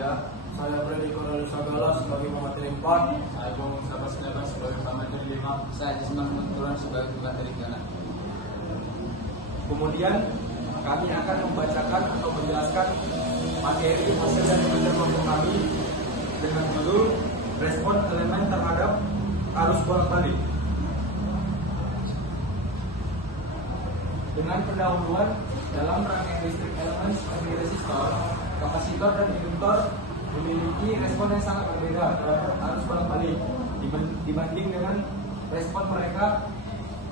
3. Saya Freddy Cornelius Sagala sebagai pemateri 4. Saya Bung Sabar Sinaba sebagai pemateri 5. Saya Jisman Munturan sebagai pemateri 6. Kemudian kami akan membacakan atau menjelaskan materi hasil dari kerja kelompok kami dengan judul respon elemen terhadap arus bolak-balik. Dengan pendahuluan dalam rangkaian listrik elemen seperti resistor, kapasitor, dan induktor memiliki respon yang sangat berbeda terhadap arus bolak-balik dibanding dengan respon mereka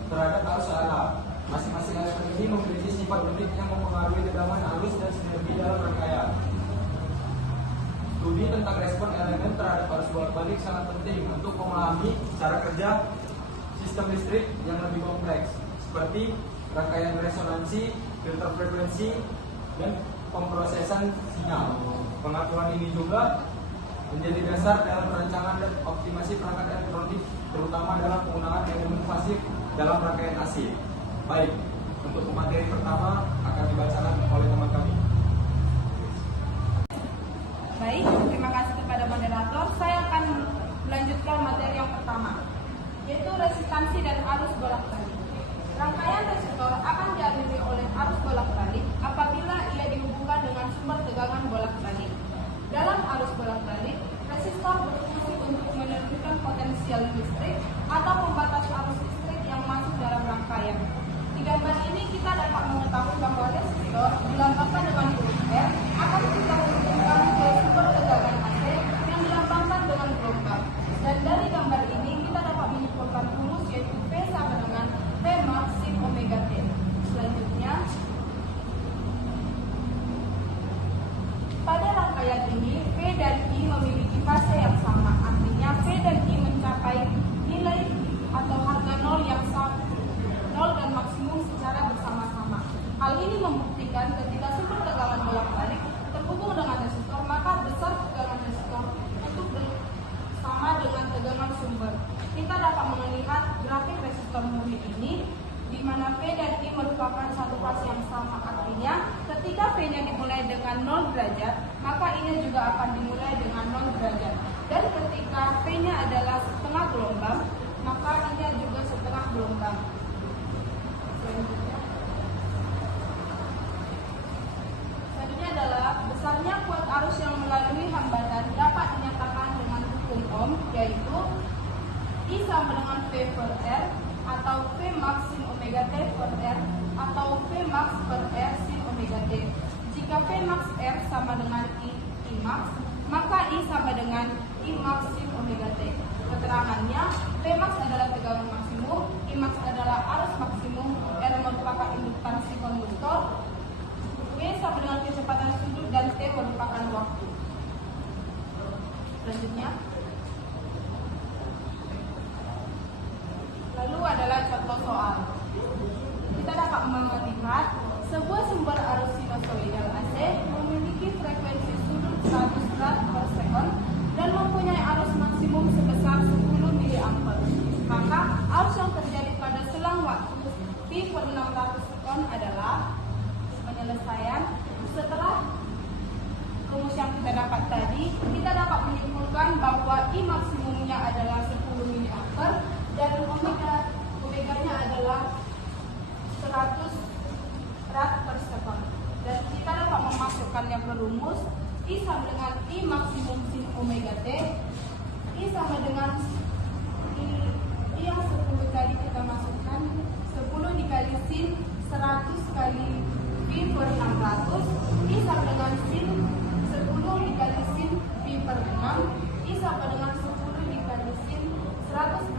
terhadap arus ala. Masing-masing elemen ini memiliki sifat unik yang mempengaruhi tegangan arus dan sinergi dalam rangkaian. Studi tentang respon elemen terhadap arus bolak-balik sangat penting untuk memahami cara kerja sistem listrik yang lebih kompleks, seperti rangkaian resonansi, filter frekuensi, dan pemrosesan sinyal. Pengetahuan ini juga menjadi dasar dalam perancangan dan optimasi perangkat elektronik, terutama dalam penggunaan elemen pasif dalam rangkaian AC. Baik, untuk materi pertama akan dibacakan oleh teman kami. Baik, terima kasih kepada moderator. Saya akan melanjutkan materi yang pertama, yaitu resistansi dan arus bolak-balik. Rangkaian resistor akan dialiri oleh arus bolak-balik apabila ia dihubungkan dengan sumber tegangan bolak-balik. Dalam arus bolak-balik, resistor berfungsi untuk menentukan potensial listrik atau pembatas arus listrik yang masuk dalam rangkaian. Di gambar ini kita dapat mengetahui bahwa resistor dilambangkan dengan huruf R akan kita hubungkan ke sumber tegangan AC yang dilambangkan dengan gelombang. Dan dari gambar ini kita dapat menyimpulkan rumus, yaitu P sama dengan P max sin omega T. Selanjutnya, pada rangkaian ini P dan I memiliki fase yang sama. Artinya P dan I mencapai nilai atau harga nol yang sama, nol dan maksimum secara bersama-sama. Hal ini membuktikan ketika sumber tegangan bolak-balik terhubung dengan resistor, maka besar tegangan resistor itu sama dengan tegangan sumber. Kita dapat melihat grafik resistor murni ini, di mana P dan I merupakan satu fase yang sama. Artinya, ketika P-nya dimulai dengan 0 derajat, maka I-nya juga akan dimulai dengan 0 derajat. Dan ketika P-nya adalah setengah gelombang, maka I-nya juga setengah gelombang. Selanjutnya adalah besarnya kuat arus yang melalui hambatan dapat dinyatakan dengan hukum Ohm, yaitu I sama dengan P per R atau P max sin omega T per R atau P max per R sin omega T. Jika P max R sama dengan I max, maka I sama dengan I max sin omega T. Keterangannya, P max adalah tegangan maksimum, I max adalah arus maksimum, R merupakan induktansi konduktor, W sama dengan kecepatan sudut, dan T merupakan waktu. Selanjutnya, lalu adalah contoh soal. Kita dapat melihat sebuah sumber arus sinusoidal AC memiliki frekuensi sudut 100 Rad per sekon dan mempunyai arus maksimum sebesar 10 mA. Maka arus yang terjadi pada selang waktu T per 600 sekon adalah penyelesaian. Setelah rumus yang kita dapat tadi, kita dapat menyimpulkan bahwa I maksimumnya adalah 10 mA dan omeganya adalah 100 Rad per sekon. Dan kita dapat memasukkannya ke rumus. I sama dengan I maksimum sin omega T. I sama dengan I yang 10 kali kita masukkan 10 dikali sin 100 kali V per 600. I sama dengan sin 10 dikali sin V per 6. I sama dengan 10 dikali sin 180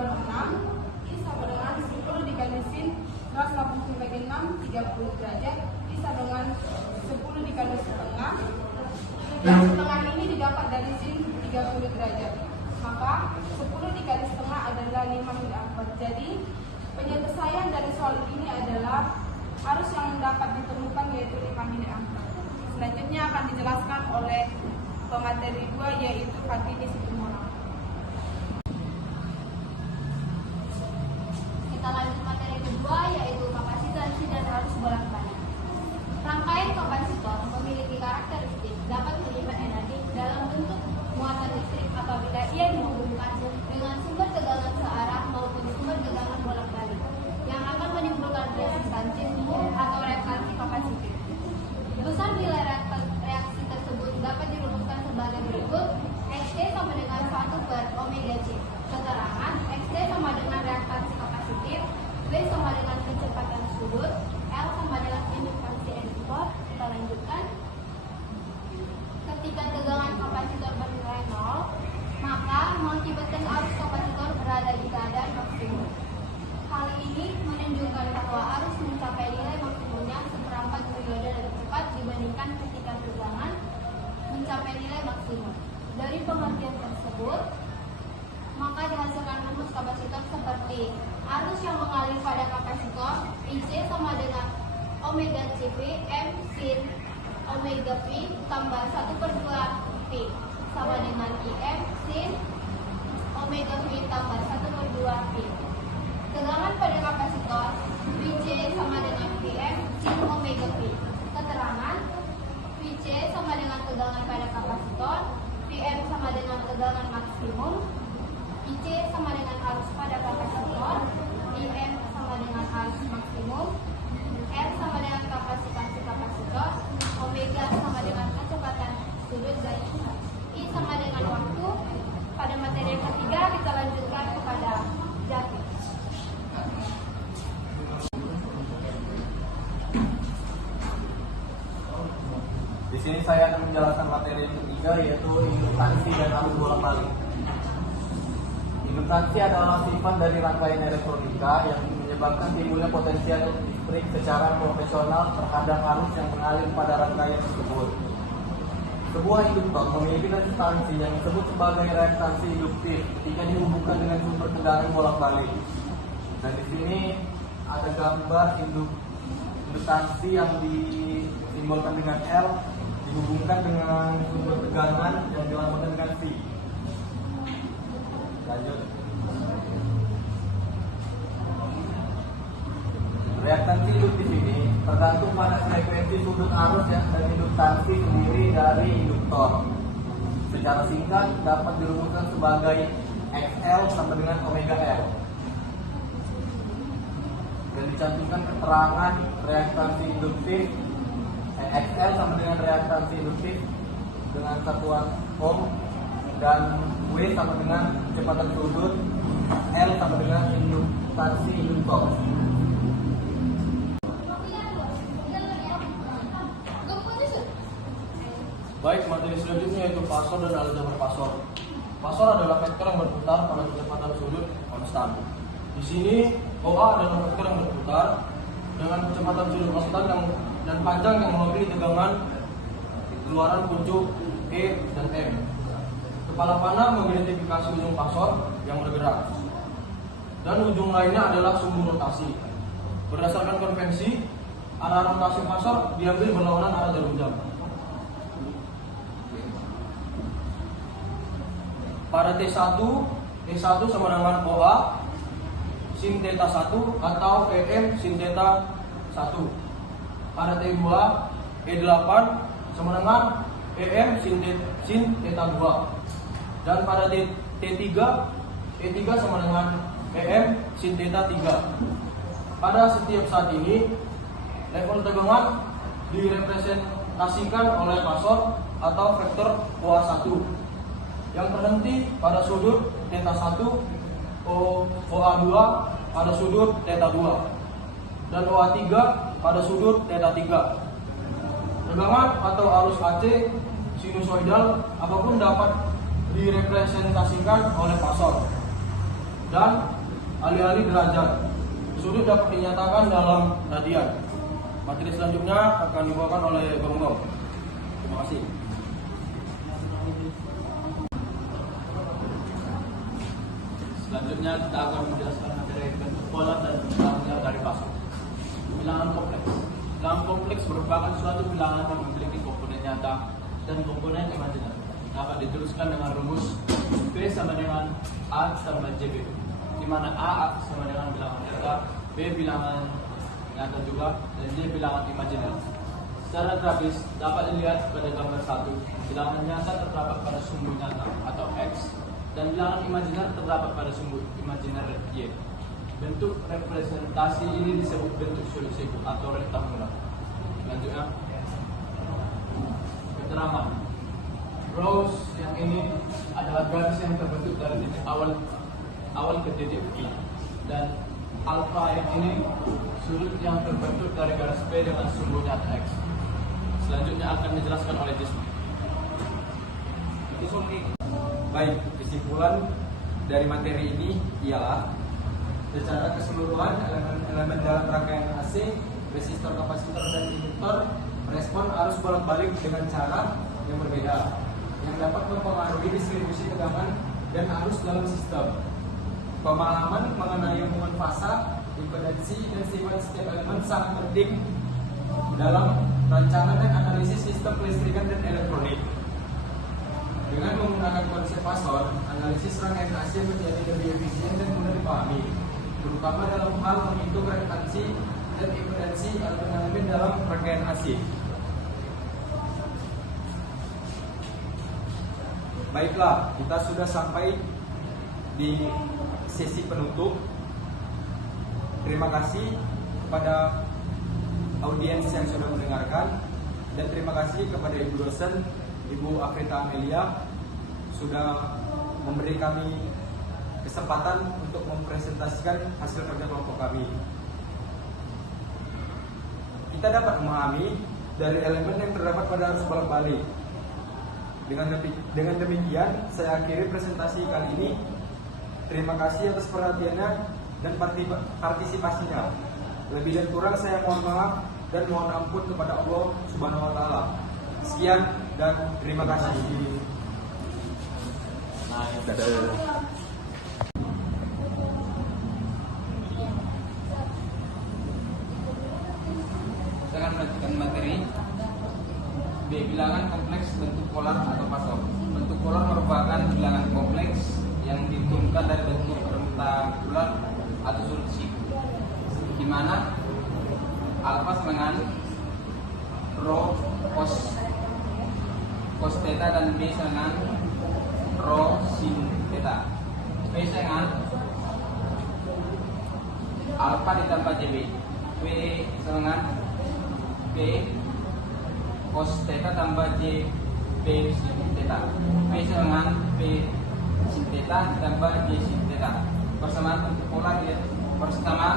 per 6. I sama dengan 10 dikali sin 180 bagi 6, 30 derajat. I sama dengan 10 dikali setengah. Yang setengah ini didapat dari sin 30 derajat. Maka 10 dikali setengah adalah 5 mA. Jadi penyelesaian dari soal ini adalah arus yang dapat ditemukan yaitu 5 mA. Selanjutnya akan dijelaskan oleh pemateri 2, yaitu Kartini Situmorang. Kita lanjut materi kedua, yaitu kapasitansi dan arus bolak-balik. Rangkaian kapasitor memiliki karakteristik dapat menyimpan energi dalam bentuk muatan listrik apabila ia dihubungkan dengan sumber tegangan searah maupun sumber tegangan bolak-balik yang akan menimbulkan resistansi atau reaktansi kapasitif. Besar nilai reaksi tersebut dapat dirumuskan sebagai berikut. Xc sama dengan 1 per omega C. Keterangan Xc sama dengan reaktansi kapasitif, V sama dengan kecepatan sudut, L sama dengan indukansi N4. Kita lanjutkan. Ketika tegangan kapasitor bernilai 0, maka mengakibatkan arus kapasitor berada di keadaan maksimum. Hal ini menunjukkan bahwa arus mencapai nilai maksimumnya seperempat periode lebih cepat dibandingkan ketika tegangan mencapai nilai maksimum. Dari pengertian tersebut, maka dihasilkan rumus kapasitor seperti arus yang mengalir pada kapasitor IC sama dengan omega Cp M sin omega P tambah 1 per 2 P sama dengan IM sin omega P tambah 1 per 2 P. Tegangan pada kapasitor Vc sama dengan Vm sin omega P. Keterangan Vc sama dengan tegangan pada kapasitor, Vm sama dengan tegangan maksimum, Ic sama dengan arus pada kapasitor, Im sama dengan arus maksimum, R sama dengan kapasitansi kapasitor, omega sama dengan kecepatan sudut, dan I sama dengan waktu. Pada materi yang ketiga kita lanjutkan kepada Jaki. Di sini saya akan menjelaskan materi yang ketiga, yaitu induktansi dan arus bolak-balik. Induktansi adalah sifat dari rangkaian elektronika yang menyebabkan timbulnya potensial listrik secara proporsional terhadap arus yang mengalir pada rangkaian tersebut. Sebuah induktor memiliki resistansi yang disebut sebagai reaktansi induktif ketika dihubungkan dengan sumber tegangan bolak-balik. Dan di sini ada gambar induktansi yang disimbolkan dengan L dihubungkan dengan sumber tegangan yang dilambangkan dengan C. Lanjut. Reaktansi induktif ini tergantung pada frekuensi sudut arus dan induktansi sendiri dari induktor. Secara singkat dapat dirumuskan sebagai XL sama dengan omega L. Dan dicantumkan keterangan reaktansi induktif XL sama dengan reaktansi induktif dengan satuan ohm, dan W sama dengan kecepatan sudut, L sama dengan induktansi induktor. Baik, materi selanjutnya yaitu fasor dan aljabar fasor. Fasor adalah vektor yang berputar pada kecepatan sudut konstan. Di sini OA adalah vektor yang berputar dengan kecepatan sudut konstan dan panjang yang mewakili tegangan keluaran puncuk E dan M. Kepala panah mengidentifikasi ujung fasor yang bergerak, dan ujung lainnya adalah sumbu rotasi. Berdasarkan konvensi, arah rotasi fasor diambil berlawanan arah jarum jam. Pada T1 sama dengan OA sin theta 1 atau EM sin theta 1. Pada T2 E8 sama dengan EM sin theta 2. Dan pada T3 E3 sama dengan EM sin theta 3. Pada setiap saat ini level tegangan direpresentasikan oleh fasor atau vektor OA1 yang berhenti pada sudut theta 1, OA2 pada sudut theta 2, dan OA3 pada sudut theta 3. Tegangan atau arus AC sinusoidal apapun dapat direpresentasikan oleh fasor, dan alih-alih derajat sudut dapat dinyatakan dalam radian. Materi selanjutnya akan dibawakan oleh Gonggong. Terima kasih. Selanjutnya kita akan menjelaskan materi bentuk pola dan bilangan dari fasor. Bilangan kompleks. Bilangan kompleks merupakan suatu bilangan yang memiliki komponen nyata dan komponen imajiner. Dapat diteruskan dengan rumus P sama dengan A tambah JB, di mana A sama dengan bilangan nyata, B bilangan nyata juga, dan J bilangan imajiner. Secara grafis dapat dilihat pada gambar 1, bilangan nyata terdapat pada sumbu nyata atau X dan bilangan imajiner terdapat pada sumbu imajiner Y. Bentuk representasi ini disebut bentuk siku atau rektangular. Selanjutnya, keterangan. Rows yang ini adalah garis yang terbentuk dari titik awal ke titik B, dan alfa yang ini sudut yang terbentuk dari garis B dengan sumbu nyata X. Selanjutnya akan dijelaskan oleh Jismi. Baik, kesimpulan dari materi ini ialah secara keseluruhan elemen-elemen dalam rangkaian AC, resistor, kapasitor, dan induktor respon arus bolak-balik dengan cara yang berbeda yang dapat mempengaruhi distribusi tegangan dan arus dalam sistem. Pemahaman mengenai hubungan fasa, impedansi, dan sifat setiap elemen sangat penting dalam rancangan dan analisis sistem kelistrikan dan elektronik. Dengan menggunakan konsep fasor, analisis rangkaian AC menjadi lebih efisien dan mudah dipahami, terutama dalam hal menghitung reaktansi dan impedansi elemen dalam rangkaian AC. Baiklah, kita sudah sampai di sesi penutup. Terima kasih kepada audiens yang sudah mendengarkan, dan terima kasih kepada Ibu dosen, Ibu Afrita Amelia, sudah memberi kami kesempatan untuk mempresentasikan hasil kerja kelompok kami. Kita dapat memahami dari elemen yang terdapat pada arus bolak-balik. Dengan demikian, saya akhiri presentasi kali ini. Terima kasih atas perhatiannya dan partisipasinya. Lebih dan kurang saya mohon maaf dan mohon ampun kepada Allah Subhanahu wa Ta'ala. Sekian dan terima kasih. Saya akan melanjutkan materi B. Bilangan kompleks bentuk polar atau fasor. Bentuk polar merupakan bilangan kompleks yang dihitungkan dari bentuk rektangular atau sudut siku, di mana alfa dengan rho cos theta dan B dengan rho sin theta. B dengan alfa ditambah JB. B dengan B cos theta tambah J B sin theta. B dengan B sin theta ditambah J sin theta. Persamaan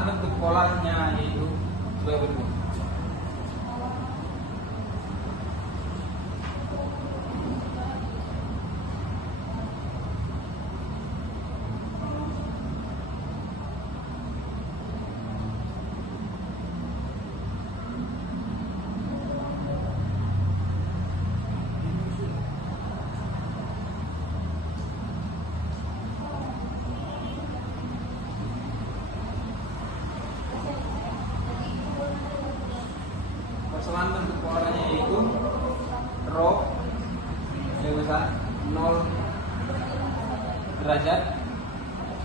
bentuk polarnya yaitu sebagai berikut. Persamaan bentuk polarnya yaitu rho besar 0 derajat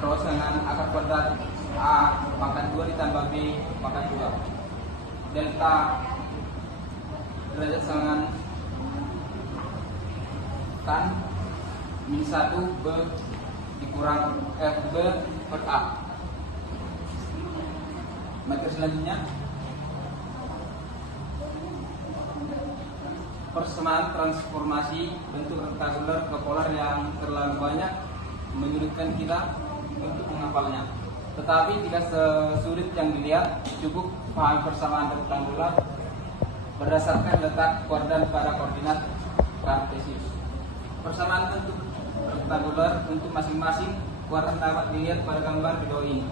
rho dengan akar kuadrat A pangkat 2 ditambah B pangkat 2, delta derajat dengan tan min 1 B dikurang B per A. Materi selanjutnya, persamaan transformasi bentuk rektangular ke polar yang terlalu banyak menyulitkan kita untuk menghafalnya. Tetapi tidak sesulit yang dilihat, cukup paham persamaan rektangular berdasarkan letak koordinat pada koordinat kartesius. Persamaan bentuk rektangular untuk masing-masing koordinat dapat dilihat pada gambar di bawah ini.